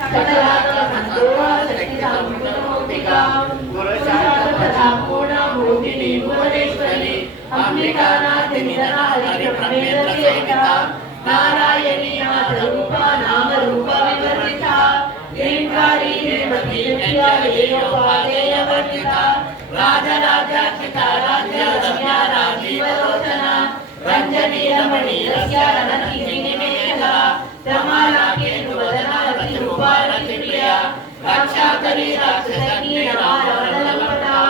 सकलात्म संतोष शक्ति संपूर्णोपिका पुरुषार्थ प्रधा पूर्ण भूमिनी भुवनेश्वरी अंबिका नाथ निधन हरि ब्रह्मेंद्र सेविता नारायणी नाथ रूपा नाम रूपा विवर्जिता ह्रींकारी हेमवती नित्या विजयोपादेय वर्जिता राजराजार्चिता राज्य रम्या राजीव लोचना रंजनी रमणी रस्या रनकी निमेषला रमाला केतुवदना रतिरूपा रतिप्रिया रक्षा करी राक्षसग्नि रावणलपटा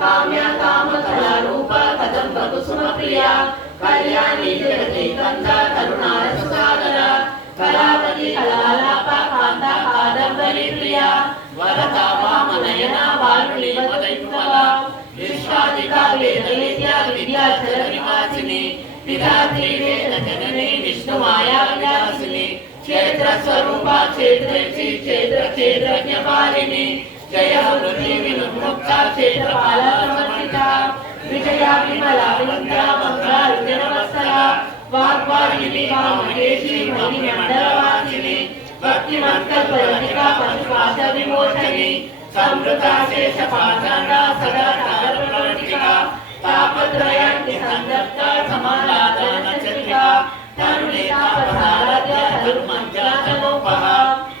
काम्या कामकला रूपा कदम्ब कुसुम प्रिया कल्याणी जगति कंदा करुणा रससागरा कलावती कलालापा कांता कादम्बरी प्रिया वरदा वामनयना वारुणी मदयुगला विश्वादिका वेदवेद्या विद्याचल निवासिनी विधात्री वेद जननी विष्णु माया विलासिनी क्षेत्र स्वरूपा क्षेत्रेशी क्षेत्र क्षेत्रज्ञ पालिनी जय वृद्धि विनुमुक्ता क्षेत्रपाला समर्पिता विजया विमला विद्या मंगला रुद्रवत्सला वाग्वाहिनी कामकेशी मणिमण्डलवासिनी भक्तिमन्तर्पणिका पंचपाश विमोचनी समृता शेषपाषाणा सदा तारप्रवर्तिका तापत्रयान्ति संदप्ता समालादनचन्द्रिका तरुणेता प्रसाराद्य धर्मञ्जातनोपः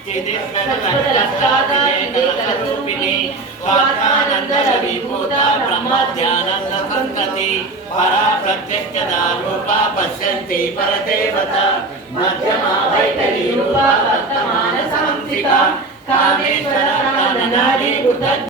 चिदिष्करलक्षादिनेकरूपिणी स्वात्मानन्दविभूता ब्रह्मध्यानन्दसन्तति परा प्रत्यक्षदा रूपा पश्यन्ति परदेवता मध्यमा वैतरी रूपा वर्तमान सांसिका कामेश्वरा काननारी